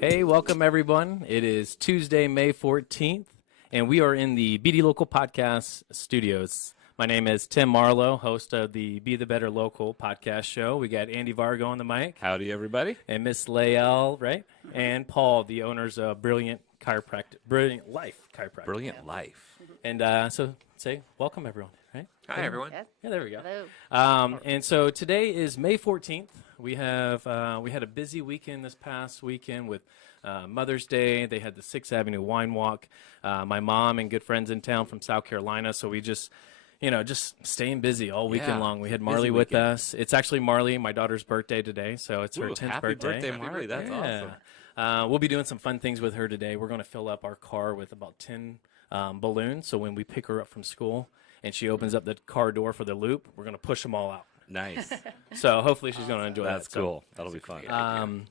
Hey, welcome everyone. It is Tuesday, May 14th, and we are in the BD Local Podcast studios. My name is Tim Marlowe, host of the Be the Better Local podcast show. We got Andy Vargo on the mic. Howdy, everybody. And Miss Laelle, right? And Paul, the owners of Brilliant Life Chiropractic. Brilliant Life. And so say welcome everyone, right? Hi, everyone. Yeah, there we go. Hello. And so today is May 14th. We had a busy weekend this past weekend with Mother's Day. They had the 6th Avenue Wine Walk. My mom and good friends in town from South Carolina, so we just staying busy all weekend long. We had Marley with us. It's actually Marley, my daughter's birthday today, so it's her 10th happy birthday. Marley. That's awesome. We'll be doing some fun things with her today. We're going to fill up our car with about 10 balloons, so when we pick her up from school and she opens up the car door for the loop, we're going to push them all out. Nice. So hopefully she's going to enjoy that. That's cool. That'll be fun.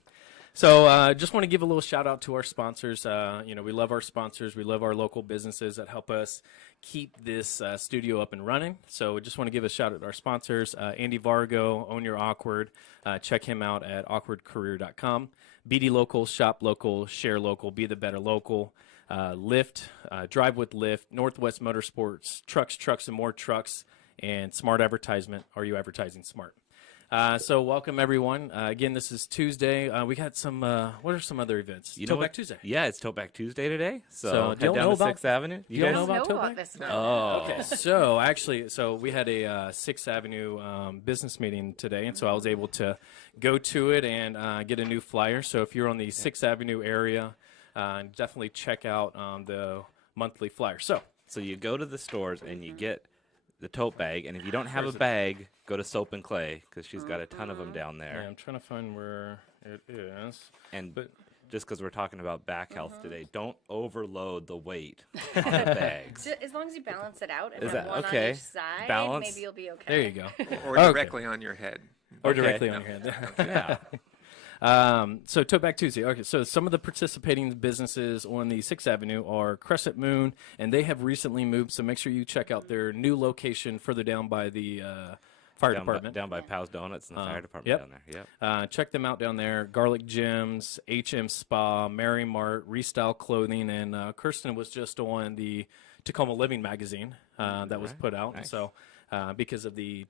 So just want to give a little shout out to our sponsors. We love our sponsors. We love our local businesses that help us keep this studio up and running. So just want to give a shout out to our sponsors. Andy Vargo, Own Your Awkward. Check him out at awkwardcareer.com. BD Local, Shop Local, Share Local, Be the Better Local. Lyft, Drive with Lyft, Northwest Motorsports, Trucks, and More Trucks, and Smart Advertisement. Are you advertising smart? So welcome everyone. Again, this is Tuesday. We got some. What are some other events? Tote Back Tuesday. Yeah, it's Tote Back Tuesday today. So do you head down know to about 6th Avenue. You guys I know don't about know Tote about Back? this one. Oh, Okay, so we had a 6th Avenue business meeting today, and so I was able to go to it and get a new flyer. So if you're on the 6th Avenue area, definitely check out the monthly flyer. So you go to the stores and you get the tote bag, and if you don't have a bag, go to Soap and Clay because she's got a ton of them down there. yeah, I'm trying to find where it is. And just because we're talking about back health today, don't overload the weight on the bags. As long as you balance it out and Is have that one okay? on each side, Balance? maybe you'll be okay. There you go. Or Okay. directly on your head. Or Okay. directly on your head. Yeah. So Tote Back Tuesday. Okay, so some of the participating businesses on the 6th Avenue are Crescent Moon, and they have recently moved, so make sure you check out their new location further down by the fire department. Down by Pow's Donuts and the fire department yep. down there. Yep. Check them out down there. Garlic Gyms, HM Spa, Mary Mart, Restyle Clothing, and Kirsten was just on the Tacoma Living magazine that was put out. Nice. And so because of the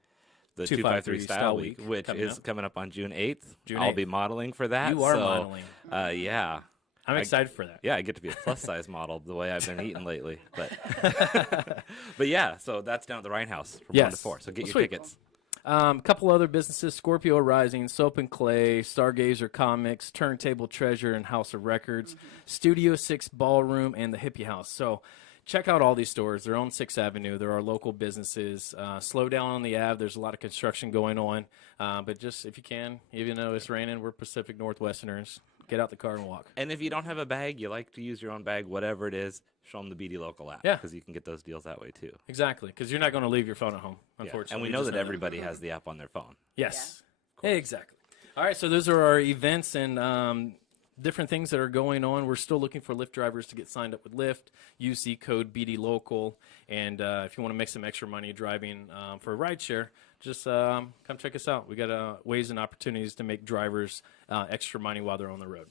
253 Style Week, which is coming up on June 8th. I'll be modeling for that. You are modeling. Yeah. I'm excited for that. Yeah, I get to be a plus-size model the way I've been eating lately. But yeah, so that's down at the Ryan House from 1 to 4. So get your tickets. A couple other businesses, Scorpio Rising, Soap and Clay, Stargazer Comics, Turntable Treasure, and House of Records, Studio 6 Ballroom, and the Hippie House. So check out all these stores. They're on 6th Avenue. There are local businesses. Slow down on the Ave. There's a lot of construction going on. But just if you can, even though it's raining, we're Pacific Northwesterners. Get out the car and walk. And if you don't have a bag, you like to use your own bag, whatever it is, show them the BD Local app. Yeah. Because you can get those deals that way, too. Exactly, because you're not going to leave your phone at home, unfortunately. And we know that everybody has the app on their phone. Yes, exactly. All right, so those are our events and different things that are going on. We're still looking for Lyft drivers to get signed up with Lyft. Use the code BD Local, and if you want to make some extra money driving for a rideshare, just come check us out. We got ways and opportunities to make drivers extra money while they're on the road,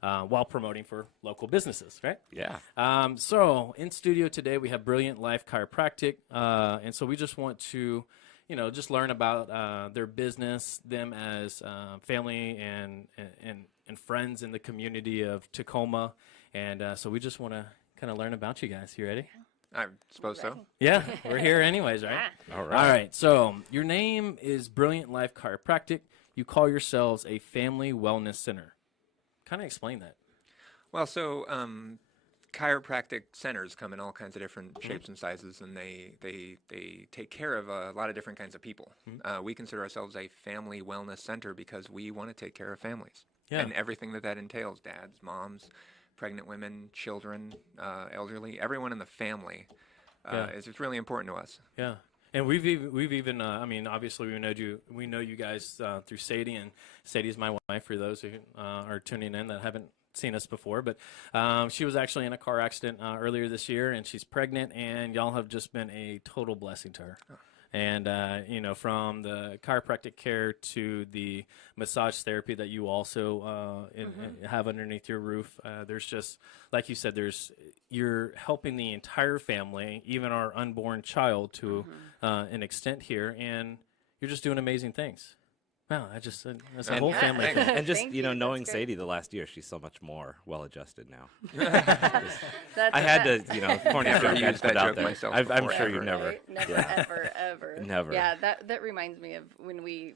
while promoting for local businesses, right? Yeah. So in studio today we have Brilliant Life Chiropractic, and so we just want to, just learn about their business, them as family and friends in the community of Tacoma, and so we just want to kind of learn about you guys. You ready? I suppose so. Yeah, we're here anyways, right? Yeah. All All right. So your name is Brilliant Life Chiropractic. You call yourselves a family wellness center. Kind of explain that. Well, so chiropractic centers come in all kinds of different shapes and sizes, and they take care of a lot of different kinds of people. We consider ourselves a family wellness center because we want to take care of families and everything that entails: dads, moms, pregnant women, children, elderly, everyone in the family. It's really important to us. Yeah. And we've even obviously we know you guys through Sadie, and Sadie's my wife for those who are tuning in that haven't seen us before, but she was actually in a car accident earlier this year, and she's pregnant, and y'all have just been a total blessing to her. And, from the chiropractic care to the massage therapy that you also have underneath your roof, there's just, like you said, you're helping the entire family, even our unborn child to an extent here, and you're just doing amazing things. Wow, that's a whole family thing. And just, Thank you. knowing That's great. Sadie the last year, she's so much more well-adjusted now. That's I had that- to, corny Never joke I used put that out joke there. myself I'm before, sure ever. you never. Right? Never, Yeah. ever. Never. Yeah, that reminds me of when we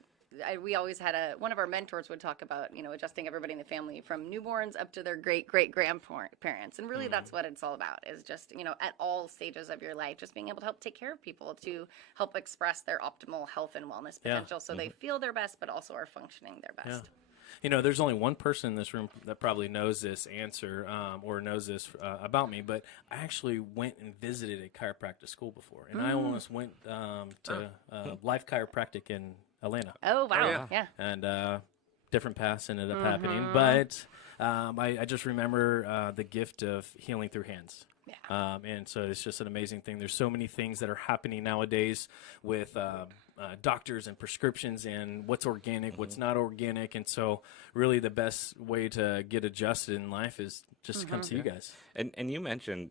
always had one of our mentors would talk about, adjusting everybody in the family from newborns up to their great grandparents. And really that's what it's all about, is just, at all stages of your life, just being able to help take care of people, to help express their optimal health and wellness potential so they feel their best, but also are functioning their best. There's only one person in this room that probably knows this answer or knows this about me, but I actually went and visited a chiropractic school before, and I almost went to Life Chiropractic in Atlanta. Oh, wow. Yeah. And different paths ended up happening, but I just remember the gift of healing through hands. Yeah. And so it's just an amazing thing. There's so many things that are happening nowadays with doctors and prescriptions and what's organic, what's not organic. And so really the best way to get adjusted in life is just to come see you guys. And you mentioned,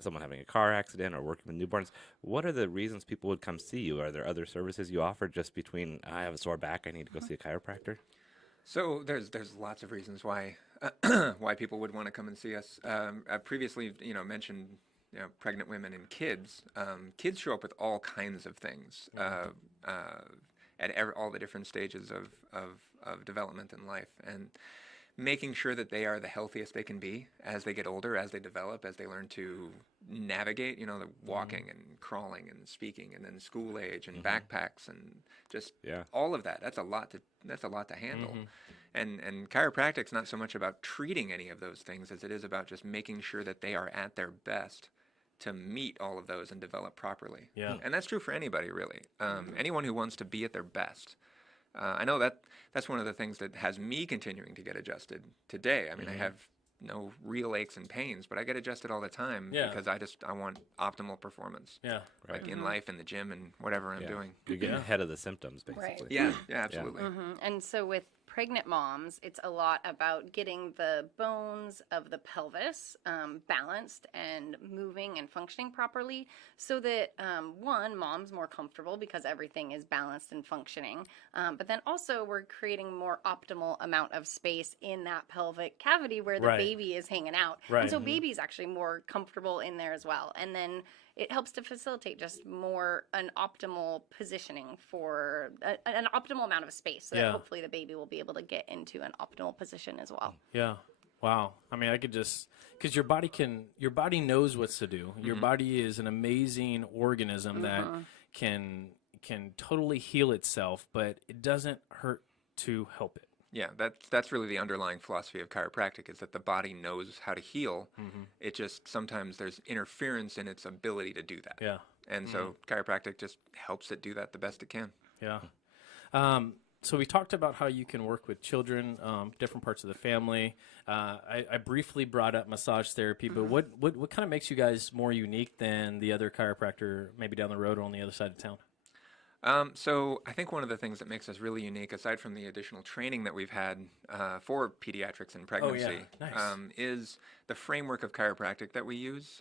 someone having a car accident or working with newborns. What are the reasons people would come see you? Are there other services you offer just between, I have a sore back, I need to go see a chiropractor? So there's lots of reasons why why people would want to come and see us. I previously mentioned pregnant women and kids. Kids show up with all kinds of things at all the different stages of development in life, and making sure that they are the healthiest they can be as they get older, as they develop, as they learn to navigate, the walking and crawling and speaking, and then school age and backpacks and just all of that. That's a lot to handle. And chiropractic's not so much about treating any of those things as it is about just making sure that they are at their best to meet all of those and develop properly. Yeah. And that's true for anybody, really. Anyone who wants to be at their best. I know that's one of the things that has me continuing to get adjusted today. I mean, I have no real aches and pains, but I get adjusted all the time because I want optimal performance. Yeah. Like in life, in the gym, and whatever I'm doing. You're getting ahead of the symptoms, basically. Right. Yeah, absolutely. And so with pregnant moms, it's a lot about getting the bones of the pelvis balanced and moving and functioning properly, so that mom's more comfortable because everything is balanced and functioning, but then also we're creating more optimal amount of space in that pelvic cavity where the baby is hanging out. And so baby's actually more comfortable in there as well. And then it helps to facilitate just more an optimal positioning for an optimal amount of space, so that hopefully the baby will be able to get into an optimal position as well. Yeah. Wow. I mean, I could just, because your body knows what to do. Your body is an amazing organism that can totally heal itself, but it doesn't hurt to help it. Yeah, that's really the underlying philosophy of chiropractic, is that the body knows how to heal. It just sometimes there's interference in its ability to do that. Yeah. And so chiropractic just helps it do that the best it can. Yeah. So we talked about how you can work with children, different parts of the family. I briefly brought up massage therapy, but what kind of makes you guys more unique than the other chiropractor maybe down the road or on the other side of town? So I think one of the things that makes us really unique, aside from the additional training that we've had for pediatrics and pregnancy, Nice. is the framework of chiropractic that we use.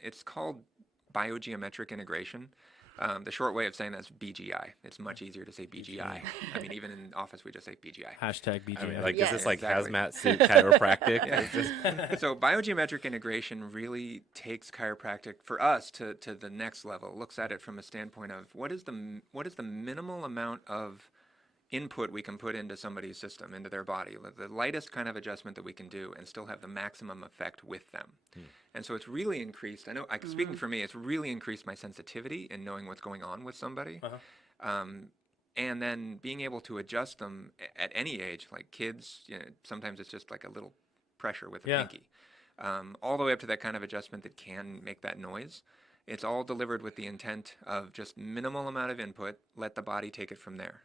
It's called biogeometric integration. The short way of saying that's BGI. It's much easier to say BGI. I mean, even in office, we just say BGI. Hashtag BGI. I mean, like, Yes. is this like Exactly. hazmat suit chiropractic? It's just- So biogeometric integration really takes chiropractic for us to the next level. It looks at it from a standpoint of what is the minimal amount of input we can put into somebody's system, into their body, the lightest kind of adjustment that we can do and still have the maximum effect with them. And so it's really increased, speaking for me, it's really increased my sensitivity in knowing what's going on with somebody. And then being able to adjust them at any age, like kids, sometimes it's just like a little pressure with a pinky. All the way up to that kind of adjustment that can make that noise. It's all delivered with the intent of just minimal amount of input, let the body take it from there.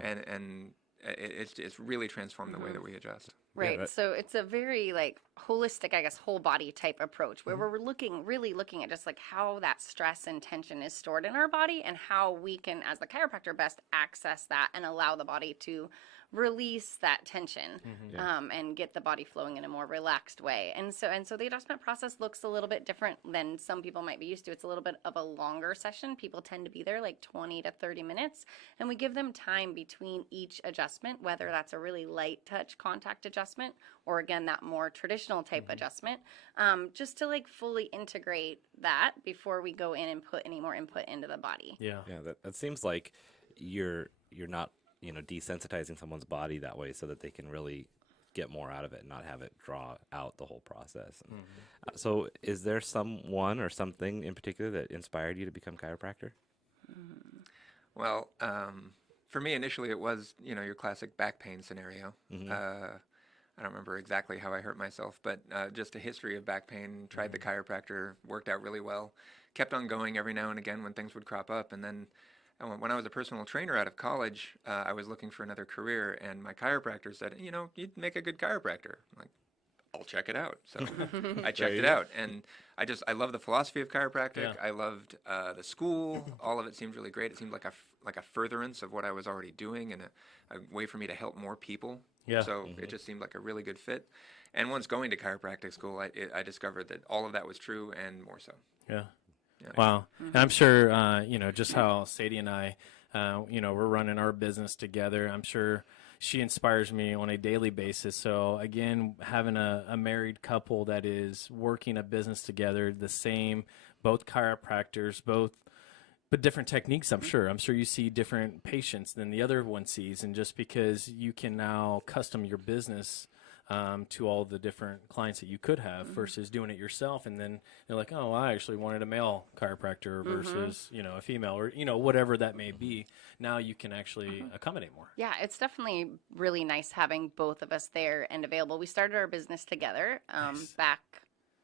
And it's really transformed the way that we adjust. Right. right. So it's a very like holistic, I guess, whole body type approach where we're really looking at just like how that stress and tension is stored in our body and how we can, as the chiropractor, best access that and allow the body to release that tension and get the body flowing in a more relaxed way. And so the adjustment process looks a little bit different than some people might be used to. It's a little bit of a longer session. People tend to be there like 20 to 30 minutes, and we give them time between each adjustment, whether that's a really light touch contact adjustment or again that more traditional type adjustment, just to like fully integrate that before we go in and put any more input into the body. Yeah. Yeah, that seems like you're not desensitizing someone's body that way so that they can really get more out of it and not have it draw out the whole process. So is there someone or something in particular that inspired you to become chiropractor? Well, for me initially it was your classic back pain scenario. I don't remember exactly how I hurt myself, but just a history of back pain. Tried the chiropractor, worked out really well. Kept on going every now and again when things would crop up, and then when I was a personal trainer out of college, I was looking for another career, and my chiropractor said, you'd make a good chiropractor. I'm like, I'll check it out. So I checked it out, and I love the philosophy of chiropractic. Yeah. I loved the school. All of it seemed really great. It seemed like a furtherance of what I was already doing and a way for me to help more people. Yeah. So it just seemed like a really good fit. And once going to chiropractic school, I discovered that all of that was true and more so. Yeah. Yeah. Wow. And I'm sure, just how Sadie and I, we're running our business together. I'm sure she inspires me on a daily basis. So again, having a married couple that is working a business together, the same, both chiropractors, but different techniques, I'm sure. I'm sure you see different patients than the other one sees. And just because you can now custom your business to all the different clients that you could have versus doing it yourself. And then they're like, oh, I actually wanted a male chiropractor versus, a female or, whatever that may be. Now you can actually accommodate more. Yeah, it's definitely really nice having both of us there and available. We started our business together back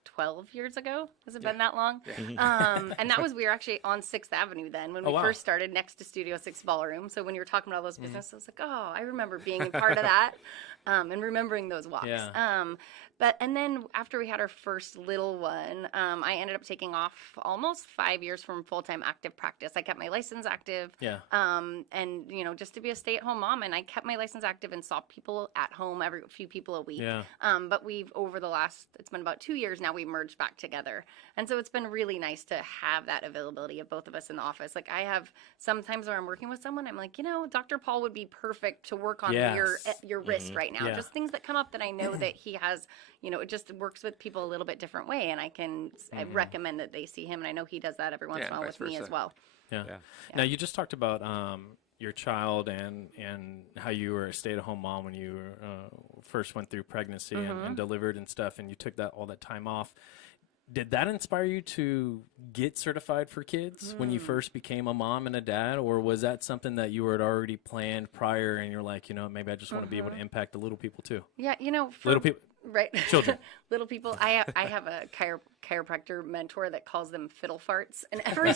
12 years ago. Has it been that long? Yeah. And that was, we were actually on 6th Avenue then when we first started next to Studio 6 Ballroom. So when you were talking about all those businesses, I was like, oh, I remember being a part of that and remembering those walks. Yeah. And then after we had our first little one, I ended up taking off almost 5 years from full-time active practice. I kept my license active. Yeah. And, just to be a stay-at-home mom. And I kept my license active and saw people at home, a few people a week. Yeah. But it's been about 2 years now, we merged back together. And so it's been really nice to have that availability of both of us in the office. Like I have sometimes when I'm working with someone, I'm like, Dr. Paul would be perfect to work on your wrist right now. Yeah. Just things that come up that I know that he has, it just works with people a little bit different way. And I recommend that they see him. And I know he does that every once in a while with me as well. Yeah. Now you just talked about your child and how you were a stay-at-home mom when you first went through pregnancy and delivered and stuff, and you took all that time off. Did that inspire you to get certified for kids when you first became a mom and a dad, or was that something that you had already planned prior and you're like, maybe I just want to be able to impact the little people too? Yeah, Little people. Right. Children. Little people. I have a chiropractor mentor that calls them fiddle farts. And every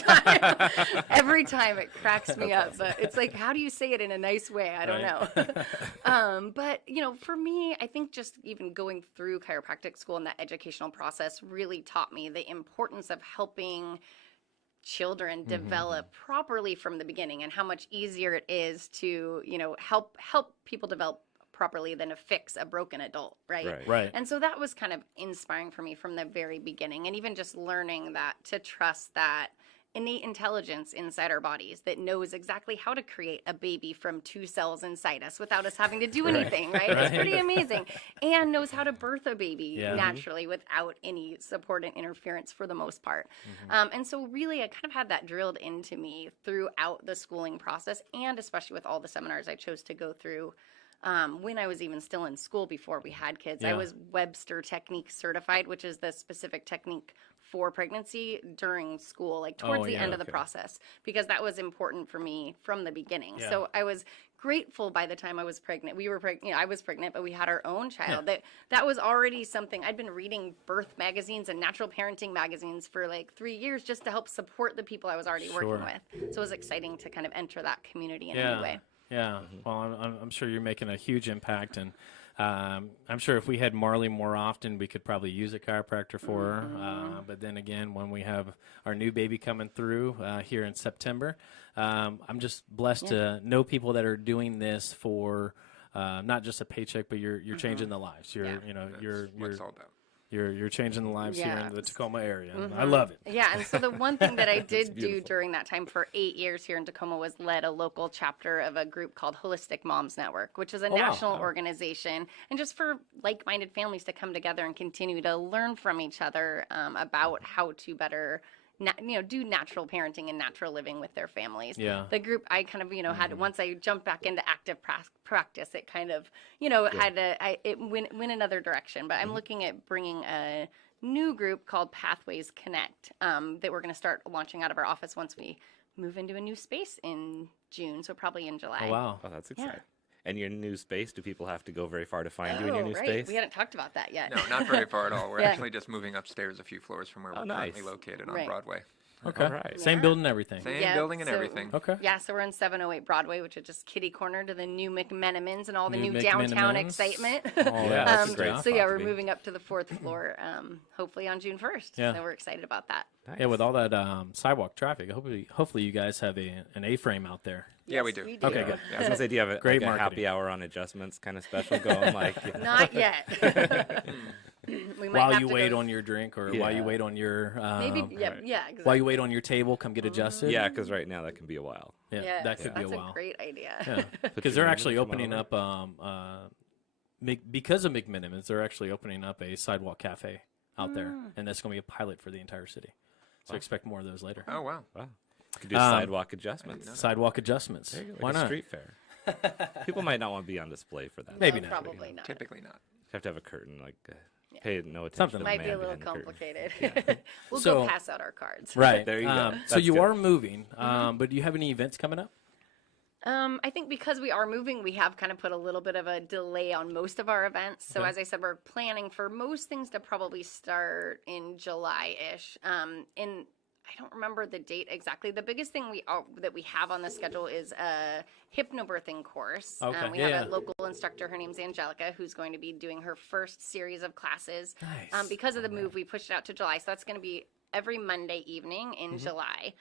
time it cracks me up. But it's like, how do you say it in a nice way? I don't know. But, for me, I think just even going through chiropractic school and that educational process really taught me the importance of helping children develop properly from the beginning and how much easier it is to, help people develop properly than to fix a broken adult, right? And so that was kind of inspiring for me from the very beginning, and even just learning that to trust that innate intelligence inside our bodies that knows exactly how to create a baby from 2 cells inside us without us having to do anything, right? It's pretty amazing. And knows how to birth a baby naturally without any support and interference for the most part. And so really I kind of had that drilled into me throughout the schooling process, and especially with all the seminars I chose to go through when I was even still in school before we had kids. I was Webster Technique certified, which is the specific technique for pregnancy during school, like towards the end of the process, because that was important for me from the beginning. So I was grateful by the time I was pregnant. I was pregnant, but we had our own child. That was already something. I'd been reading birth magazines and natural parenting magazines for like 3 years just to help support the people I was already working with. So it was exciting to kind of enter that community in a new way. Yeah. Well, I'm sure you're making a huge impact, and I'm sure if we had Marley more often, we could probably use a chiropractor for her. But then again, when we have our new baby coming through here in September, I'm just blessed to know people that are doing this for not just a paycheck, but you're changing the lives. You're Yeah. you know That's you're what it's all about. you're changing the lives here in the Yes. Tacoma area. I love it. Yeah, and so the one thing that I did do during that time for 8 years here in Tacoma was led a local chapter of a group called Holistic Moms Network, which is a wow. national organization, and just for like-minded families to come together and continue to learn from each other about how to better do natural parenting and natural living with their families. Yeah. The group I kind of, had, once I jumped back into active practice, it kind of, it went another direction. But I'm looking at bringing a new group called Pathways Connect that we're going to start launching out of our office once we move into a new space in June. So probably in July. Oh wow. Oh, that's exciting. And your new space, do people have to go very far to find you in your new right. space? We hadn't talked about that yet. No, not very far at all. We're Yeah. actually just moving upstairs a few floors from where we're nice. currently located on Right. Broadway. Okay. All right. Same Yeah. building, and everything. Same Yeah, building and so- everything. Okay. Yeah, so we're in 708 Broadway, which is just kitty corner to the new McMenamins and all the New new downtown McMenamins. excitement. Oh, yeah, that's a great so spot yeah, to we're be. moving up to the 4th floor, hopefully on June 1st. Yeah. So we're excited about that. Nice. Yeah, with all that sidewalk traffic, hopefully you guys have an A-frame out there. Yeah, we Yes, do. we do. Okay, good. I was gonna say, do you have Great a happy marketing. hour on adjustments kind of special going? Like, Not yet. We might While have you to wait go- on your drink, or while you Yeah. wait on your maybe yeah, right. yeah, exactly. while you wait on your table, come get adjusted. yeah, because right now that can be a while. Yeah, that could be that's a while. great idea. Yeah, Put because your they're name in actually and come on opening over. up because of McMenamins, they're actually opening up a sidewalk cafe out there, and that's going to be a pilot for the entire city. So expect more of those later. Oh, wow. Wow. You could do sidewalk adjustments. Sidewalk adjustments. There you go, Why like a not? street fair. People might not want to be on display for that. Maybe No, not. probably not. Typically not. You have to have a curtain, like, pay no attention Something to the like Might be a man little behind the curtain. complicated. We'll So- go pass out our cards. Right. There you go. So That's you good. are moving, but do you have any events coming up? I think because we are moving, we have kind of put a little bit of a delay on most of our events. So as I said, we're planning for most things to probably start in July-ish. I don't remember the date exactly. The biggest thing that we have on the schedule is a hypnobirthing course. Okay, We yeah, have a yeah. local instructor. Her name's Angelica, who's going to be doing her first series of classes. Nice. Because of the move, we pushed it out to July. So that's going to be every Monday evening in July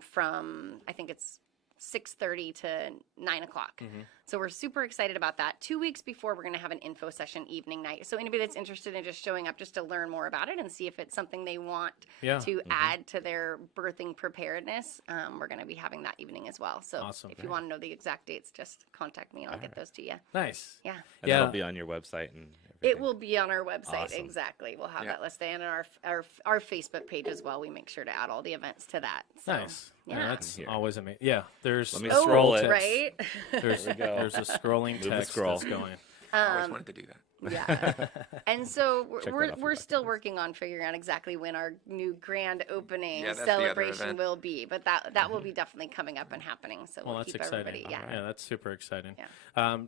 from, I think it's 6:30 to 9 o'clock. So we're super excited about that. 2 weeks before, we're going to have an info session evening night. So anybody that's interested in just showing up just to learn more about it and see if it's something they want Yeah. to add to their birthing preparedness, we're going to be having that evening as well. So Awesome. if you want to know the exact dates, just contact me and I'll get those to you. Nice. Yeah. And Yeah. that'll be on your website and everything. It will be on our website. Awesome. Exactly. We'll have Yeah. that listed and our Facebook page as well. We make sure to add all the events to that. So, Nice. Yeah, Yeah. that's Here. always amazing. Yeah, there's Let me a scroll text. it. Right? There's, There we go. there's a scrolling Move the text scroll. that's going. I always wanted to do that. Yeah. And so Check that we're off your we're bucket still list. working on figuring out exactly when our new grand opening Yeah, that's the other celebration event. will be, but that will be definitely coming up and happening. So Well, we'll that's keep exciting. everybody. Yeah. Yeah, that's super exciting. Yeah.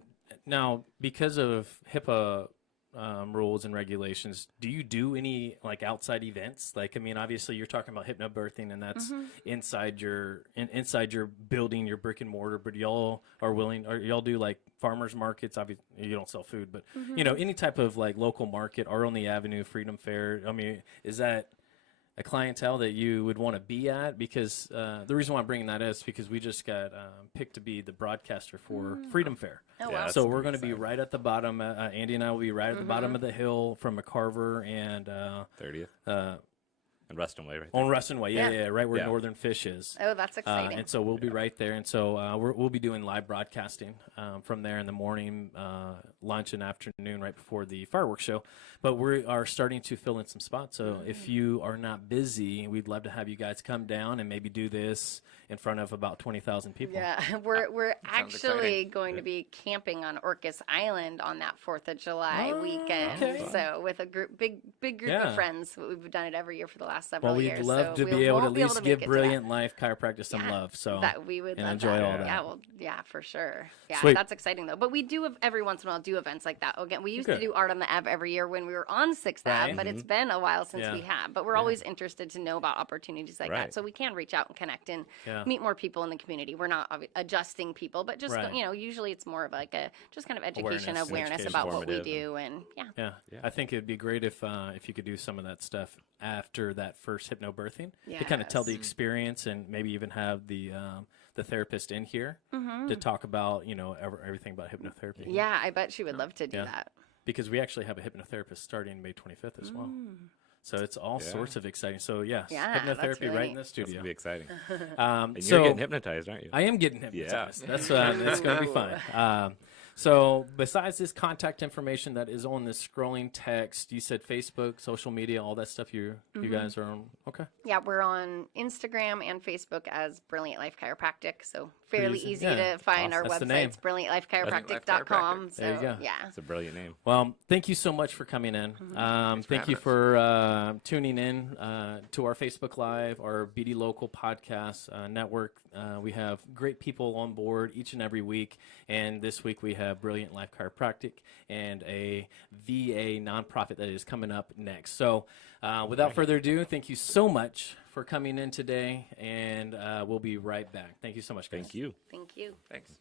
Now, because of HIPAA rules and regulations, do you do any like outside events? Like, I mean, obviously you're talking about hypnobirthing, and that's inside your inside your building, your brick and mortar. But y'all are willing, or y'all do like farmers markets? Obviously, you don't sell food, but you know, any type of like local market, or on the Avenue, Freedom Fair. I mean, is that a clientele that you would want to be at? Because the reason why I'm bringing that is because we just got picked to be the broadcaster for Freedom Fair. Oh, Yeah, wow. that's So gonna we're be going to be exciting. right at the bottom. Andy and I will be right at the bottom of the hill from McCarver and 30th. uh, And Ruston Way right there. on Ruston Way. Yeah, Yeah. yeah, right where Yeah. Northern Fish is. Oh, that's exciting. And so we'll be right there. And so we'll be doing live broadcasting from there in the morning, lunch, and afternoon right before the fireworks show. But we are starting to fill in some spots. So if you are not busy, we'd love to have you guys come down and maybe do this in front of about 20,000 people. Yeah, we're Sounds actually exciting. going to be camping on Orcas Island on that 4th of July Oh, weekend. okay. So with a big group Yeah. of friends, we've done it every year for the last last several Well, we'd years. love so to be able to won't at least make give it to that. Brilliant Life Chiropractic some Yeah, love. So that we would and love enjoy that. all that. Yeah, well, yeah, for sure. Yeah, Sweet. that's exciting though. But we do every once in a while do events like that. Again, we used to Good. do Art on the Ave every year when we were on 6th Right. Ave, but it's been a while since Yeah. we have. But we're always interested to know about opportunities like Right. that, so we can reach out and connect and Yeah. meet more people in the community. We're not adjusting people, but just Right. usually it's more of like a just kind of education, Awareness. awareness Education. about what we Informative do, and Yeah. I think it'd be great if you could do some of that stuff after that first hypnobirthing to kind of tell the Yes. experience and maybe even have the therapist in here to talk about everything about hypnotherapy. yeah, I bet she would love to do Yeah. that. Because we actually have a hypnotherapist starting May 25th as well. So it's all sorts of exciting. So yes, Yeah, that's hypnotherapy really right in the That's gonna studio. be exciting. And You're getting hypnotized, aren't you? I am getting hypnotized. That's going to be fun. So besides this contact information that is on this scrolling text, you said Facebook, social media, all that stuff. You guys are on. Okay. Yeah, we're on Instagram and Facebook as Brilliant Life Chiropractic, so fairly easy. easy Yeah. to find. Our That's the name. website's brilliantlifechiropractic.com. So There you go. yeah. So brilliant name. Well, thank you so much for coming in. Thank you having us. for tuning in to our Facebook Live, our BD Local podcast network. We have great people on board each and every week, and this week we have Brilliant Life Chiropractic and a VA nonprofit that is coming up next. So without further ado, thank you so much for coming in today, and we'll be right back. Thank you so much, guys. Thank you. Thank you. Thanks.